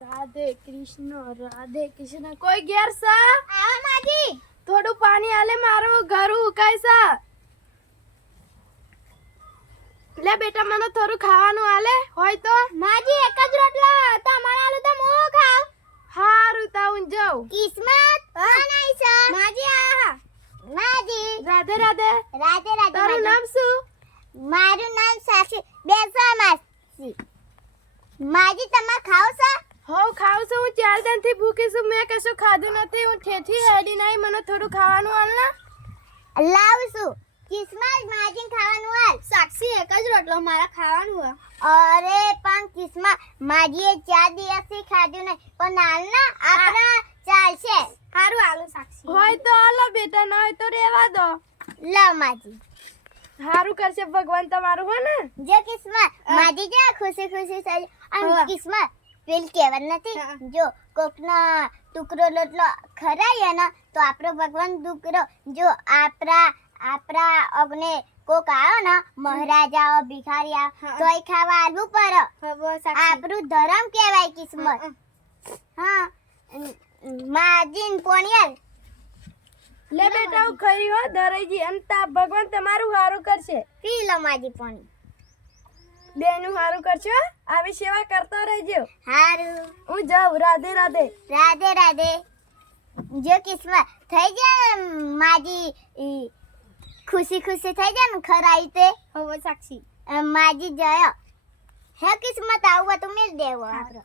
રાધે કૃષ્ણ કોઈ ઘેર સા આવા માજી થોડું પાણી આલે મારો ઘર ઉકાય સા લે બેટા મને થોડું ખાવાનું આલે હોય તો માજી એક જ રોટલો તમારે આલુ તો મો ખાવ હારું તાઉન જાઉં કિસ્મત બનાઈ છે માજી આહા માજી રાધે રાધે રાધે રાધે તારું નામ શું મારું નામ સાક્ષી બેસવા માસી માજી તમે ખાવ છો હો ખાવ છું હું 4 દિનથી ભૂખી છું મેં કશું ખાધું નથી હું ઠેઠી હેડી નહીં મને થોડું ખાવાનું આલ ને લાવશું કિસ્મત માજી ખાવાનું આલ સાક્ષી એક જ રોટલો મારા ખાવાનું અરે પણ કિસ્મત માજીએ 4 દિવસથી ખાધું નહીં પણ હાલ ના આપણા ચાલશે હારું આલો સાક્ષી હોય તો આલો બેટા ન હોય તો રેવા દો લાવ માજી હારું કરશે ભગવાન તમારું હો ને જે કિસ્મત માજી જે ખુશી ખુશી થઈ અને કિસ્મત પેલ કહેવત નથી જો કોકના ટુકડો લોટલો ખરાય ને તો આપણો ભગવાન ટુકડો જો આપણા અગ્ને કોક આવ્યો ને મહારાજાઓ ભિખારીયા તોય ખાવા આલવું પડે આપણું ધર્મ કહેવાય કિસ્મત હા માજીન પોણિયલ લે બેટા હું ખરી હો દરેજી અંતા ભગવાન તમારું હારું કરશે પી લો માજી પોણી બેનું હારું કરશો આવી સેવા કરતા રહેજો હારું હું જાઉં રાધે રાધે રાધે રાધે જો કિસ્મત થઈ જાય ને માજી ખુશી ખુશી થઈ જાય ને ખરાઈ તે હવે સાક્ષી માજી જયો હે કિસ્મત આવું તો મિલ દેવો આપણો